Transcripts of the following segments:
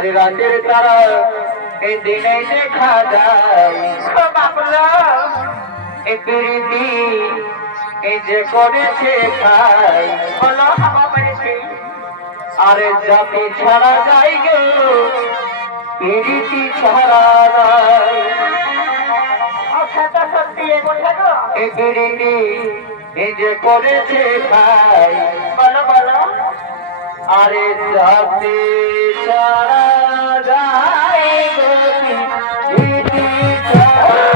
আরে রাতের তারা এই দিনে দেখা যায় এই প্রীতি এই যে করেছে খাই বলো হাওয়া পেরেছে আরে জাতি ছাড়া যাই গো প্রীতি ছাড়া যায় এই প্রীতি এই যে করেছে খাই বলো বলো আরে জাতি ছাড়া যায় গো প্রীতি ছাড়া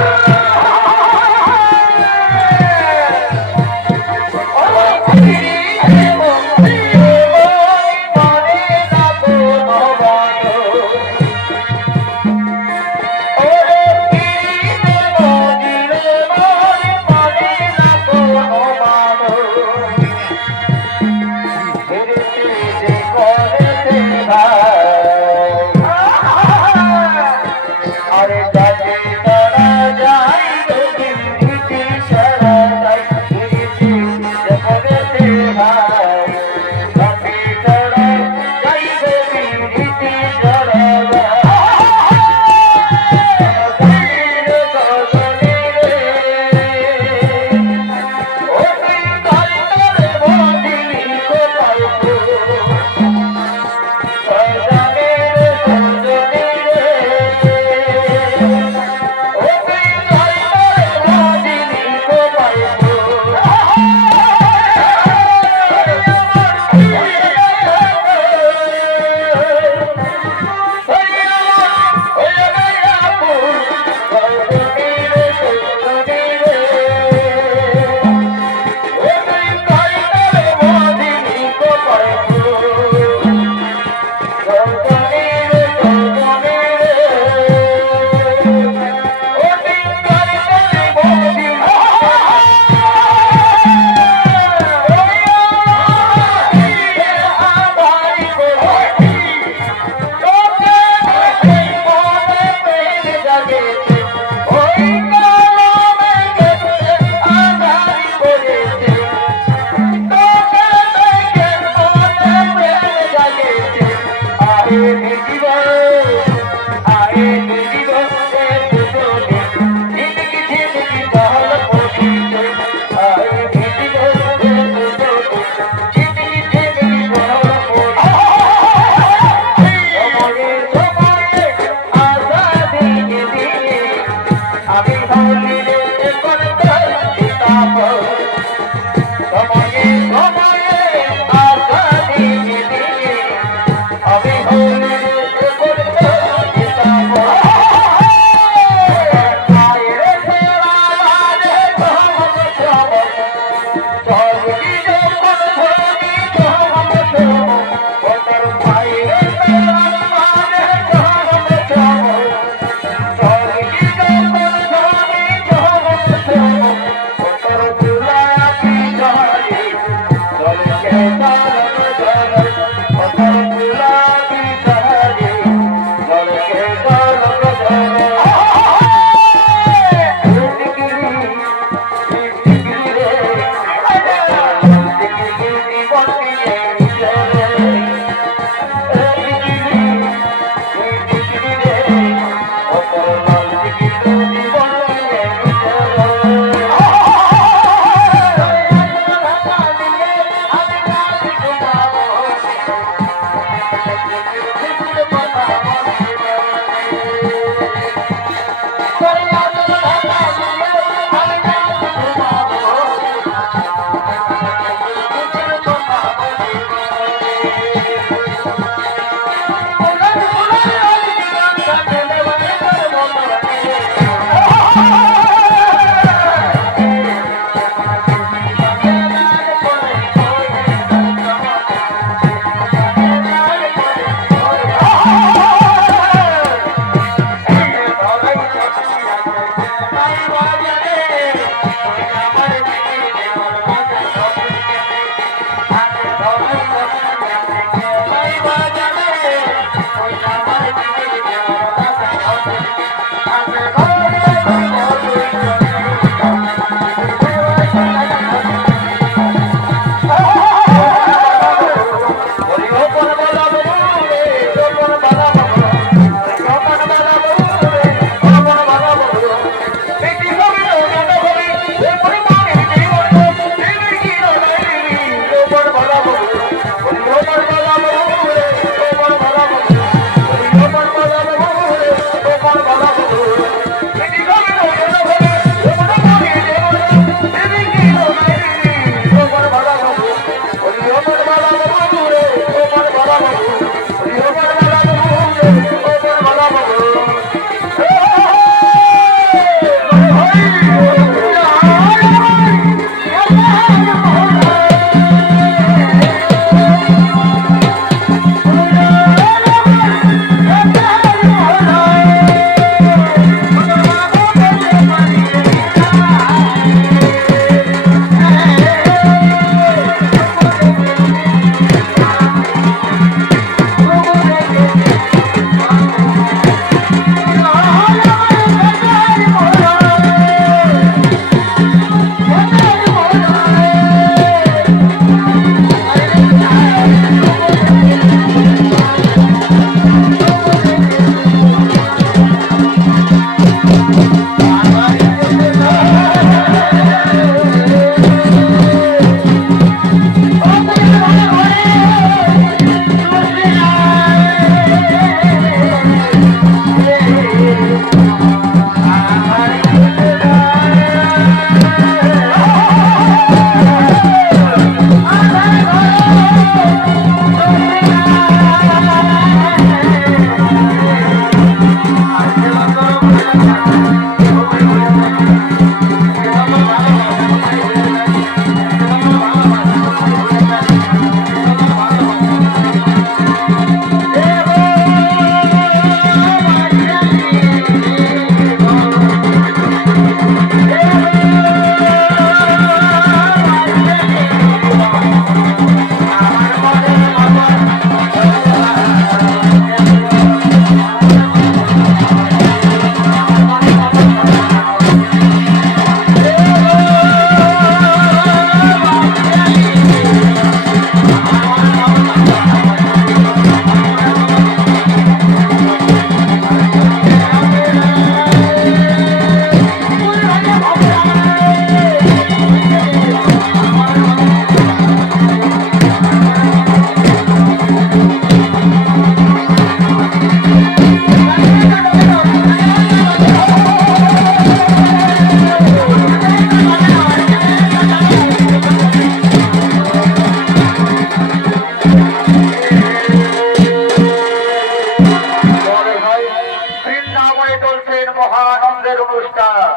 মহানন্দের অনুষ্ঠান।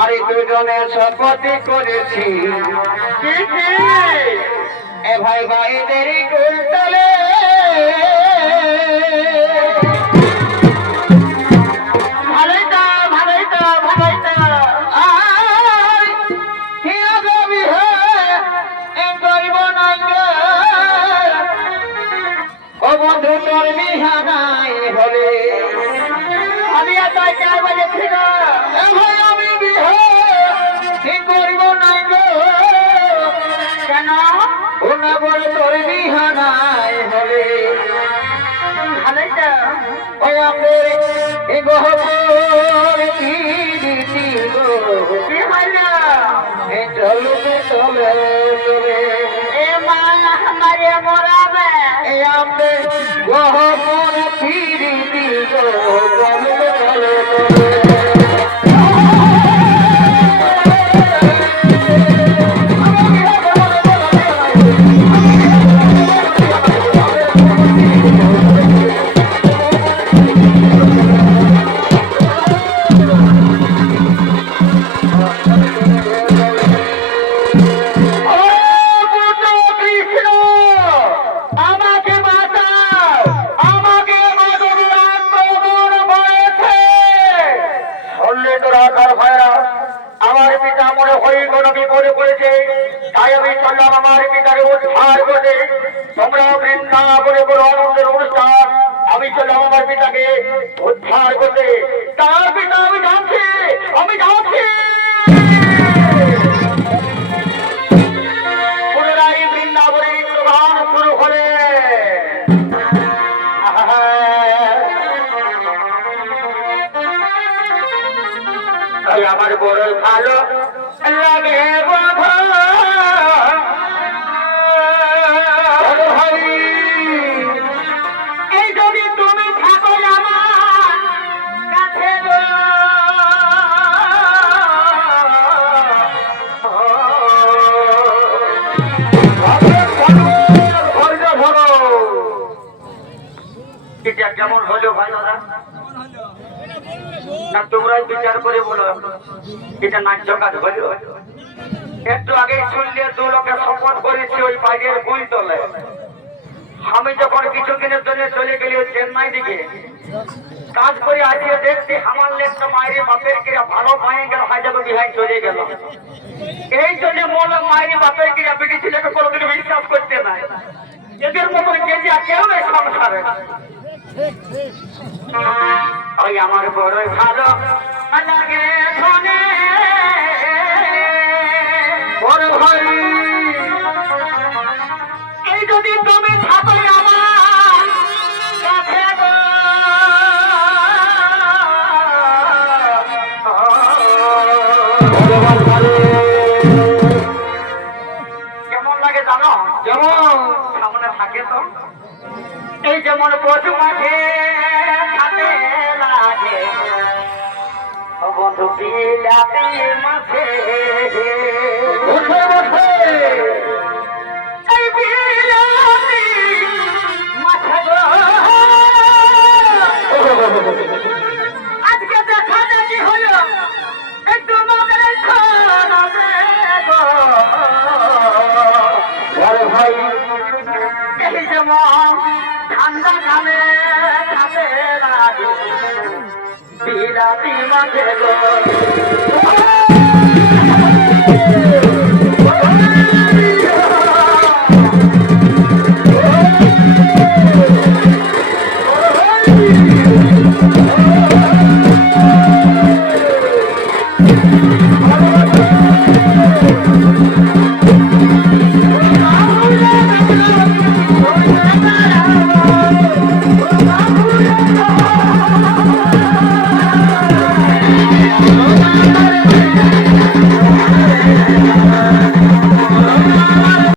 আরে দুজনে শপথ করেছি এ ভাই ভাইদের কুলতলে বন্ধু তোর বিহানায় হলে আমি তাই কে বলেছিল ভাই আমি বিহে করিব নাই গো কেন ওনা বলে তোর বিহানায় হলে ওই আমাদের গহপুর কি গো কি হয় না চলবে চলে চলে এ মা আমারে মরাবে আমে গহপুর ফিরি দিল চলে চলে আমার পিতা মনে হয় কোন বিপদে পড়েছে, তাই আমি চললাম আমার পিতাকে উদ্ধার করতে। তোমরা বৃন্দাবনে বড় আনন্দের অনুষ্ঠান, আমি চললাম আমার পিতাকে উদ্ধার করতে। তার পিতা আমি যাচ্ছি, আমি যাচ্ছি। পুনরায় বৃন্দাবনে গান শুরু করে। আমার বড় ভালো লাগে এই যদি তুমি থাকো আমার কাছে এটা কেমন হলো ভাই দাদা? না তোমরাই বিচার করে বলো এটা নাচ কাজ হলো? একটু আগে শুনলে দু লোকে শপথ করেছি ওই বাইরের বই তলে। আমি যখন কিছুদিনের জন্য চলে গেলি চেন্নাই দিকে কাজ করে আসিয়ে দেখছি আমার লেখটা মায়ের বাপের কিরা ভালো পায়ে গেল হাজারো বিহাই চলে গেল। এই জন্য মনে মায়ের বাপের কিরা বেটি ছেলেকে কোনোদিন বিশ্বাস করতে নাই। এদের মতন কেজিয়া কেউ নেই সংসারে। ওই আমার বড়ই ভালো লাগে ধনে বড় ভাই এই যদি তুমি থাকো আমার কাছে গো বিলাতি মাঝে বসে বসে এই বিলাতি মাঝে গো আজকে দেখা দেখি হলো একটু মনের খানা দেবো আরে ভাই এই যেমন ঠান্ডা কালে খাতে লাগে বিলাতি মাঝে গো